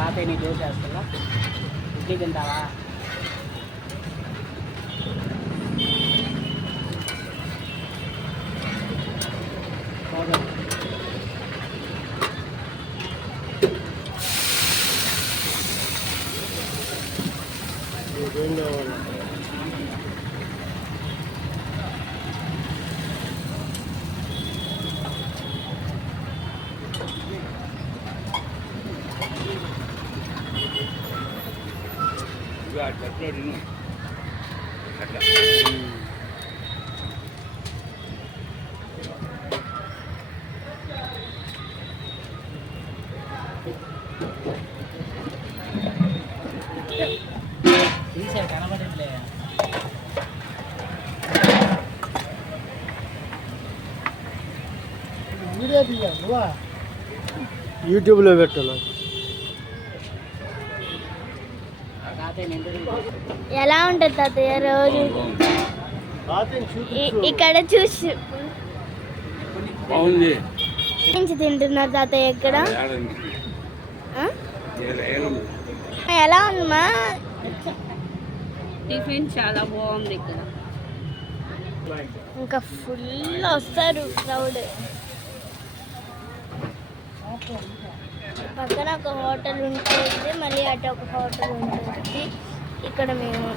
తాతయ్య నీ దోశ వేస్తా ఇడ్లీ తింటావా తీసా కనబడట్లే వీడియో తీయాలి యూట్యూబ్లో పెట్టాలి ఎలా ఉంటుంది తాతయ్య రోజు ఇక్కడ చూసి నుంచి తింటున్నారు తాతయ్య ఇక్కడ ఎలా ఉందమ్మా టిఫిన్ చాలా బాగుంది ఇక్కడ ఇంకా ఫుల్ వస్తారు క్రౌడ్ పక్కన ఒక హోటల్ ఉంటుంది మళ్ళీ అటు ఒక హోటల్ ఉంటుంది ఇక్కడ మేము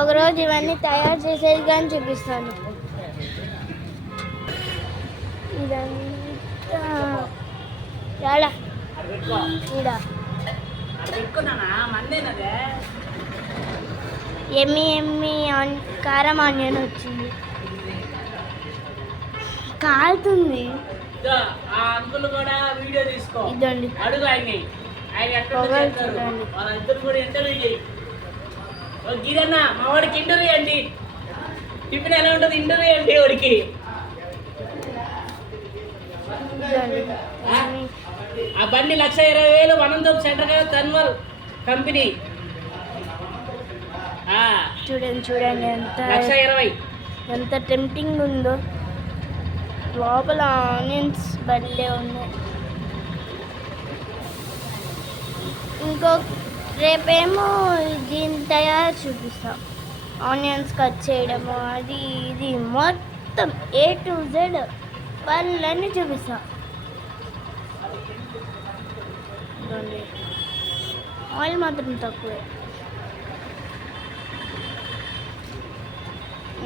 ఒకరోజు ఇవన్నీ తయారు చేసేది కానీ చూపిస్తాను ఇదంతా ఈడ ఎమ్మి కారం ఆనియన్ వచ్చింది కాలుతుంది ఇదండి గిరన్న మా వాడికి ఇంటర్వ్యూ అండి టిఫిన్ ఎలా ఉంటుంది ఇంటర్వ్యూ అండి వాడికి ఆ బండి 1,20,000 వనంతోపు సెంటర్ తన్వల్ కంపెనీ చూడండి ఎంత 1,20,000 ఎంత టెంప్టింగ్ ఉందో లోపల ఆనియన్స్ భలే ఉన్నాయి ఇంకో రేపేమో దీని తయారు చూపిస్తాం ఆనియన్స్ కట్ చేయడము అది ఇది మొత్తం A to Z పనులన్నీ చూపిస్తాం ఆయిల్ మాత్రం తక్కువే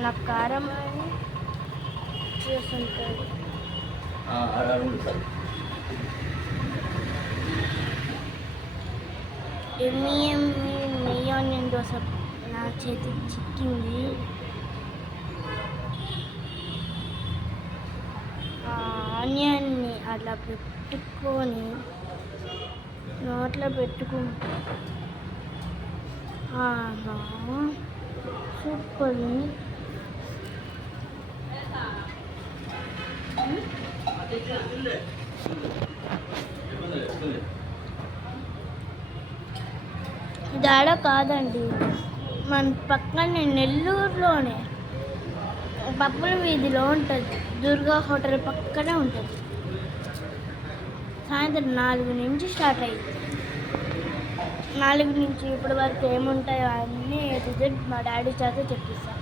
నాకు కారం అని చేస్తుంటుంది నెయ్యి ఆనియన్ దోశ నా చేతి చిక్కింది ఆనియన్ని అట్లా పెట్టుకొని నోట్లో పెట్టుకుంటా సూపర్ దాడ కాదండి మన పక్కనే నెల్లూరులోనే పప్పుల వీధిలో ఉంటుంది దుర్గా హోటల్ పక్కనే ఉంటుంది సాయంత్రం 4 నుంచి స్టార్ట్ అయ్యింది 4 నుంచి ఇప్పటి వరకు ఏముంటాయో అన్నీ A to Z మా డాడీ చేత చెప్పిస్తాను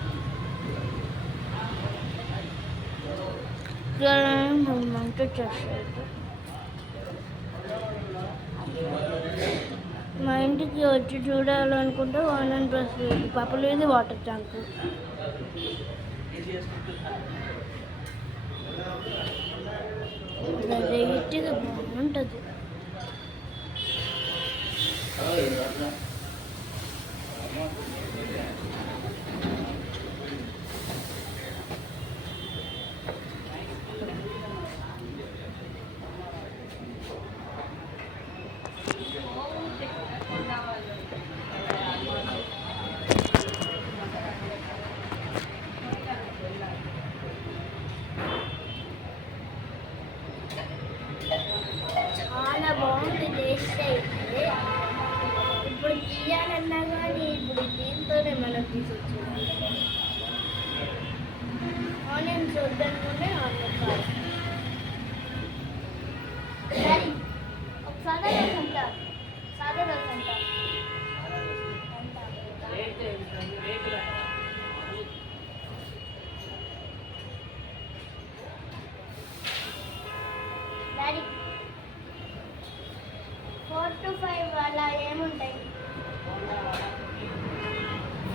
మంట చేస్తారు మా ఇంటికి వచ్చి చూడాలనుకుంటే ఆన్లైన్ డ్రెస్ పప్పులు ఇది వాటర్ ట్యాంక్ వెరైటీగా బాగుంటుంది చాలా బాగుంది టేస్ట్ అయితే ఇప్పుడు తీయాలన్నా బయటకు తీసుకొచ్చాను. ఆనియన్స్ వద్దనుకుంటే ఆనియన్ కాదు. డాడీ ఒక సాదా రైస్ అంట. సాదా రైస్ అంట. డాడీ 4 to 5 అలా ఏముంటాయి?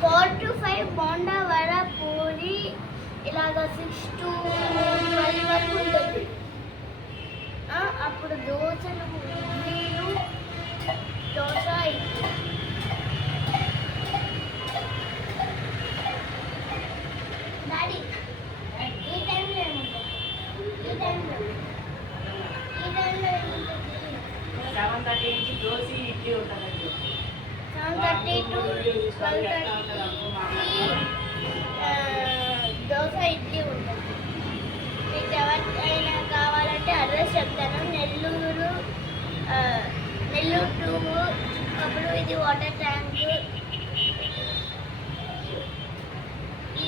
4 to 5 బోండా వడ పూరి ఇలాగ 6 to 12 వరకు ఉంటుంది. అప్పుడు దోశలు ఇడ్లీలు దోశ ఇడ్లీ. డాడీ ఈ టైంలో ఏముంటుంది? ఈ టైంలో ఏముంటుంది? 7:30 నుంచి దోశ ఇడ్లీ ఉంటుందండి. 7:30 to 12:30 దోశ ఇడ్లీ ఉంటుంది. మీకు ఎవరికైనా కావాలంటే అడ్రస్ చెప్తాను. నెల్లూరు 2 అప్పుడు ఇది వాటర్ ట్యాంక్. ఈ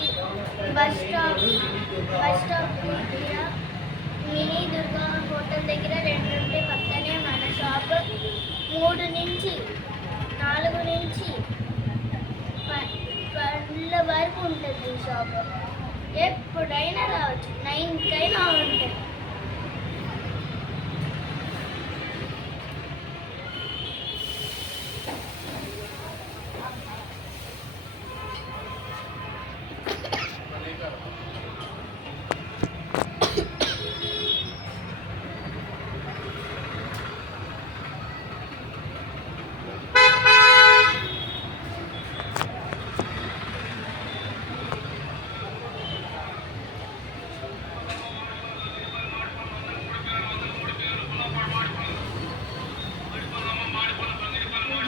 బస్ స్టాప్ దగ్గర మినీ దుర్గా హోటల్ దగ్గర 2 ఉంటే పక్కనే మన షాప్. 3 నుంచి 4 నుంచి 12 వరకు ఉంటుంది ఈ షాప్. ఎప్పుడైనా రావచ్చు. 9కైనా ఉంటుంది.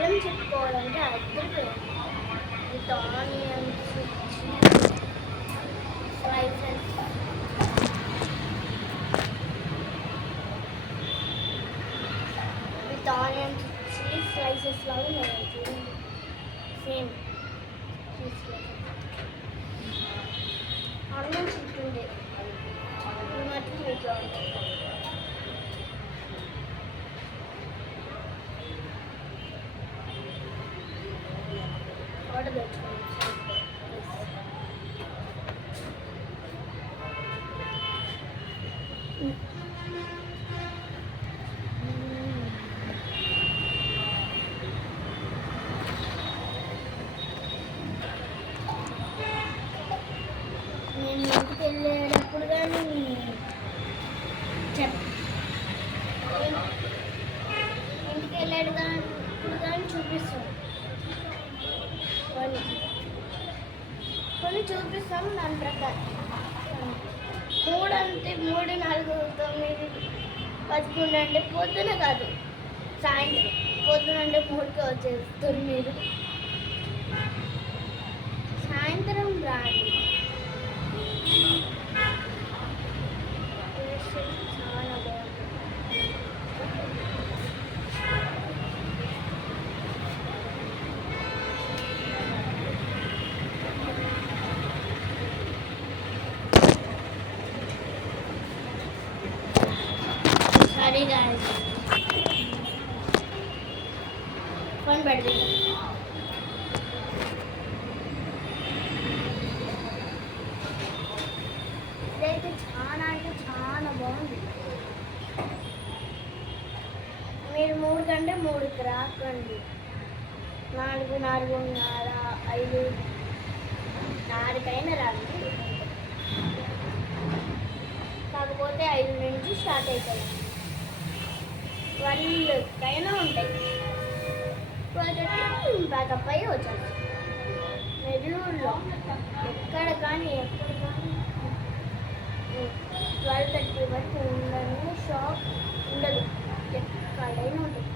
నిజం చెప్పుకోవాలంటే అద్దరిపోయింది. With onions slices. With onions cheese slices లాగా ఉన్నాయి చూడండి. Same cheese slices. ఆనియన్స్ ఉంటుంది. ఇది మట్టి మీకు ఆర్డర్ తెచ్చుకోండి. నేను ఇంటికి వెళ్ళేటప్పుడు కానీ ఇంటికి వెళ్ళేటప్పుడు కానీ చూపిస్తాను. కొన్ని చూపిస్తాము దాని ప్రకారం. 3 అంటే 3, 4, 9, 11 అంటే పొద్దున కాదు, సాయంత్రం. పొద్దున అంటే 3కి వచ్చేస్తారు మీరు. సాయంత్రం రాండి. చాలా బాగుంటుంది. Sorry guys. ఫోన్ పెడుతుంది. ఇదైతే చాలా అంటే చాలా బాగుంది. మీరు 3 కంటే 3కి రాకండి. 4, 4:30, 5, 4కైనా రండి. కాకపోతే 5 నుంచి స్టార్ట్ అవుతాయి. 12కైనా ఉంటాయి. 12:30 బ్యాకప్ అయ్యి వచ్చాను. నెల్లూరులో ఎక్కడ కానీ 12:30 వరకు ఉండని షాప్ ఉండదు. ఎక్కడైనా ఉంటుంది.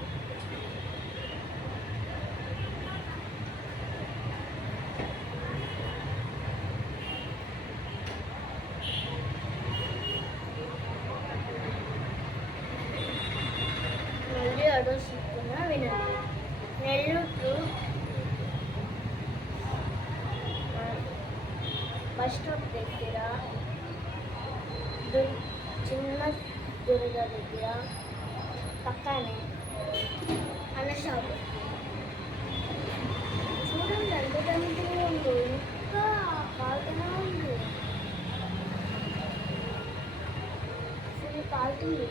మళ్ళీ అడ్రస్ చెప్తున్నా వినండి. నెల్లూరు బస్ స్టాప్ దగ్గర చిన్న దుర్గ దగ్గర పక్కనే అన్న షాప్ చూడండి ఎంత టెంపుల్ ఉందో ఇంకా కాలుతూనే ఉంది ఫుల్ కాలుతుంది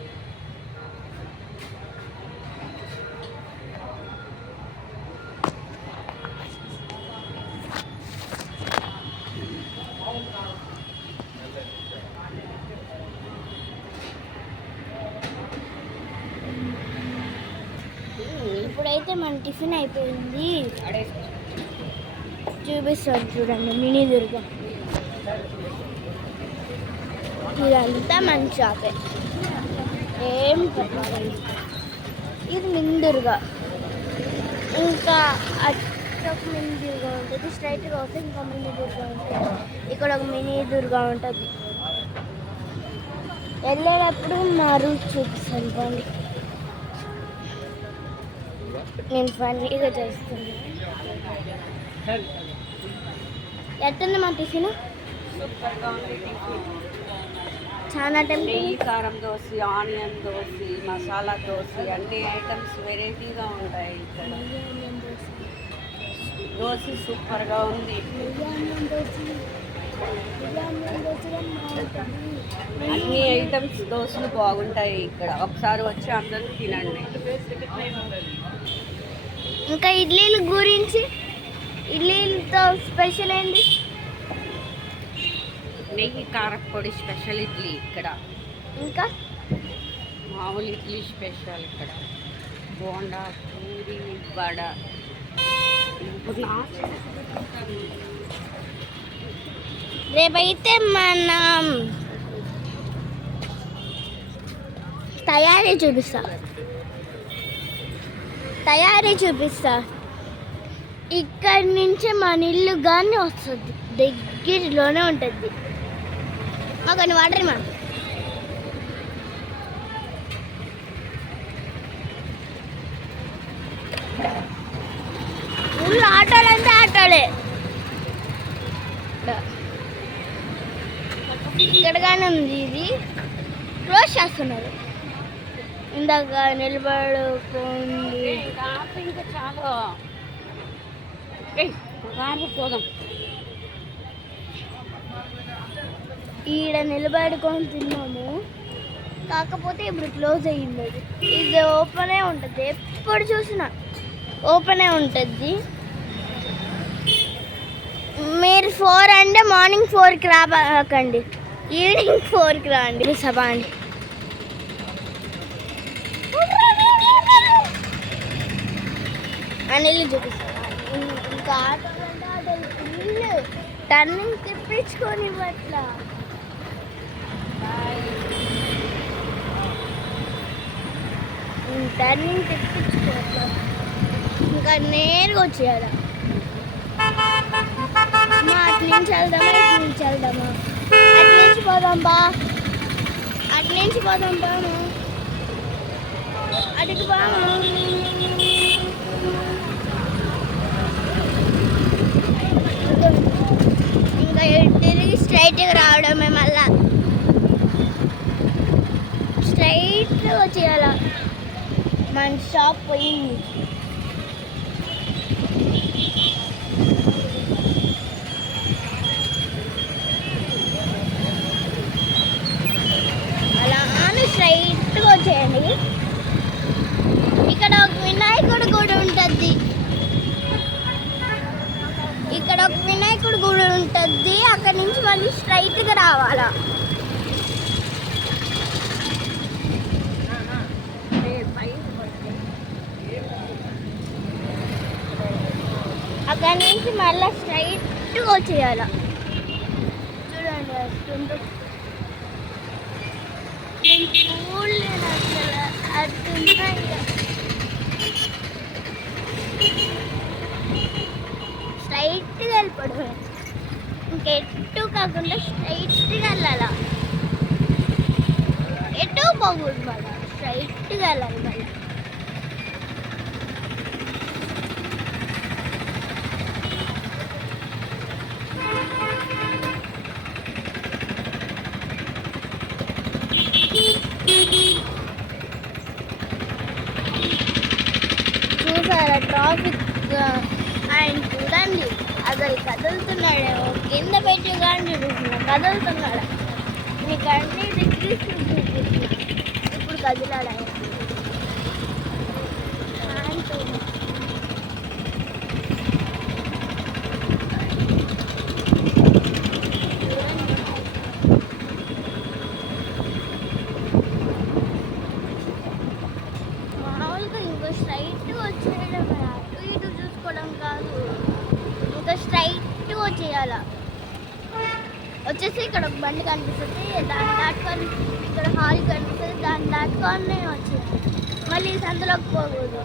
ఇప్పుడైతే మన టిఫిన్ అయిపోయింది చూపిస్తాను చూడండి మినీ దుర్గ ఇదంతా మన షాపే ఏం పర్లేదు ఇది మినీ దుర్గ ఇంకా అక్కడ మినీ దుర్గ ఉంటుంది స్ట్రైట్గా వస్తే ఇంకా మినీ దుర్గ ఉంటుంది ఇక్కడ ఒక మినీ దుర్గ ఉంటుంది వెళ్ళేటప్పుడు మా రూట్ చూపిస్తాను బాగుంది నేను ఫన్నీగా చేస్తున్నాను ఎట్టుంది మా టిఫిన్ సూపర్గా ఉంది టిఫిన్. చాలా టైం నెయ్యి కారం దోశ, ఆనియన్ దోశ, మసాలా దోశ అన్ని ఐటమ్స్ వెరైటీగా ఉంటాయి ఇక్కడ. దోశ సూపర్గా ఉంది. అన్ని ఐటమ్స్ దోశలు బాగుంటాయి ఇక్కడ. ఒకసారి వచ్చి అందరూ తినండి. ఇంకా ఇడ్లీల గురించి ఇడ్లీలతో స్పెషల్ ఏంటి నెయ్యి కారపొడి స్పెషల్ ఇడ్లీ ఇక్కడ. ఇంకా మామూలు ఇడ్లీ స్పెషల్ ఇక్కడ. బోండా, పూరి, వడ. రేపైతే మనం తయారీ చూపిస్తా ఇక్కడి నుంచి మన ఇల్లు కానీ వస్తుంది దగ్గరలోనే ఉంటుంది కొన్ని వాటర్ మా ఊళ్ళో ఆటోలు అంటే ఆటోలే ఇక్కడగానే ఉంది ఇది క్లోజ్ చేస్తున్నారు ఇందాక నిలబడుకోండి ఇంకా చాలా పోదాం. ఈడ నిలబడుకొని తిన్నాము కాకపోతే ఇప్పుడు క్లోజ్ అయ్యింది అది ఇది ఓపెనే ఉంటుంది ఎప్పుడు చూసినా ఓపెనే ఉంటుంది మీరు 4 అంటే మార్నింగ్ 4కి రాకండి ఈవినింగ్ 4కి రండి సభా అండి ఇల్లు చూపిస్తాను ఇంకా ఆటోలు అంటే ఆటోలు ఇల్లు టర్నింగ్ తిప్పించుకొని అట్లా టర్నింగ్ తిప్పించుకోవట్లా ఇంకా నేరుగా వచ్చేయాలి అటు నుంచి వెళ్దామా ఇటు నుంచి వెళ్దామా అటు నుంచి పోదాం బా బాను అటుకు బాము ఇంకా తిరిగి స్ట్రైట్గా రావడమే మళ్ళా స్ట్రైట్గా వచ్చేయాల మన షాప్ పోయింది అలా స్ట్రైట్గా వచ్చేయండి ఇక్కడ ఒక వినాయకుడు గుడి ఉంటుంది అక్కడి నుంచి మళ్ళీ స్ట్రైట్గా రావాలా అక్కడి నుంచి మళ్ళీ స్ట్రైట్గా వచ్చేయాల చూడండి అట్టుంటూ చూడలేను అసలు అట్టుంటాయి స్ట్రైట్గా వెళ్ళిపోవడమే ఇంకెట్టు కాకుండా స్ట్రైట్గా వెళ్ళాలా ఎటు పోకూడదు మళ్ళీ స్ట్రైట్గా వెళ్ళాలి మళ్ళీ ట్రాఫిక్ ఆయన చూడండి అసలు కదులుతున్నాడు, కింద పెట్టి కానీ కదులుతున్నాడు. నీకు అన్ని డిగ్రీస్ ఇప్పుడు కదిలాడు ఆయన. ఆయన చూడండి. మామూలుగా ఇంకో స్ట్రైట్గా వచ్చేయడం, అటు ఇటు చూసుకోవడం కాదు, ఇంకా స్ట్రైట్గా వచ్చేయాల. వచ్చేసి ఇక్కడ ఒక బండి కనిపిస్తుంది, దాన్ని దాటుకొని ఇక్కడ హాల్ కనిపిస్తుంది, దాన్ని దాటుకొని వచ్చేయాలి. మళ్ళీ సందులోకి పోకూడదు,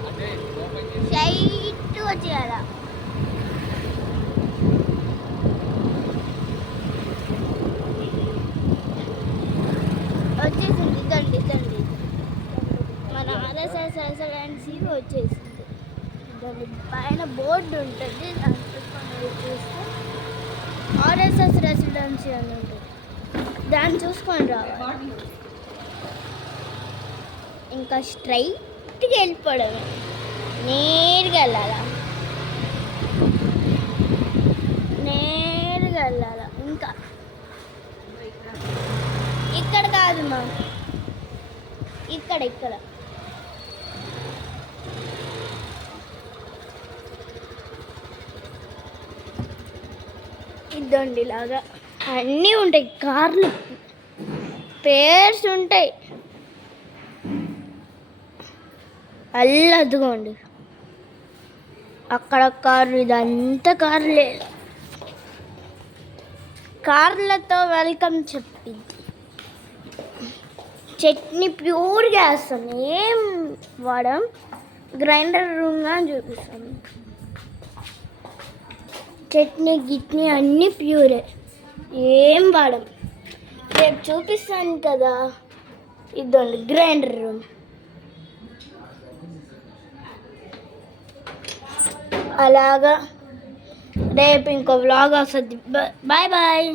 స్ట్రైట్గా వచ్చేయాల. వచ్చేసింది, ఇదండి ఇదండి మన ఆర్ఎస్ఎస్ రెసిడెన్సీ వచ్చేసింది. దాని పైన బోర్డు ఉంటుంది, దాన్ని చూసుకొని చూస్తే ఆర్ఎస్ఎస్ రెసిడెన్సీ అని ఉంటుంది, దాన్ని చూసుకొని రావాలి. ఇంకా స్ట్రైట్గా వెళ్ళిపోవడమే, నేరుగా వెళ్ళాలా, నేరుగా వెళ్ళాలా. ఇంకా ఇక్కడ కాదు మా, ఇక్కడ ఇక్కడ ఇద్దండి ఇలాగా అన్నీ ఉంటాయి, కార్లు పేర్స్ ఉంటాయి. అల్లదుకోండి అక్కడ కార్లు, ఇదంతా కార్లే. కార్లతో వెల్కమ్ చెప్పింది. చట్నీ ప్యూర్గా వేస్తాం, ఏం వాడాం, గ్రైండర్ రూమ్గా చూపిస్తాం. చట్నీ గిట్నీ అన్నీ ప్యూరే, ఏం వాడం. రేపు చూపిస్తాను కదా, ఇదండి గ్రైండర్ రూమ్. అలాగా రేపు ఇంకో వ్లాగ్ వస్తుంది. Bye bye.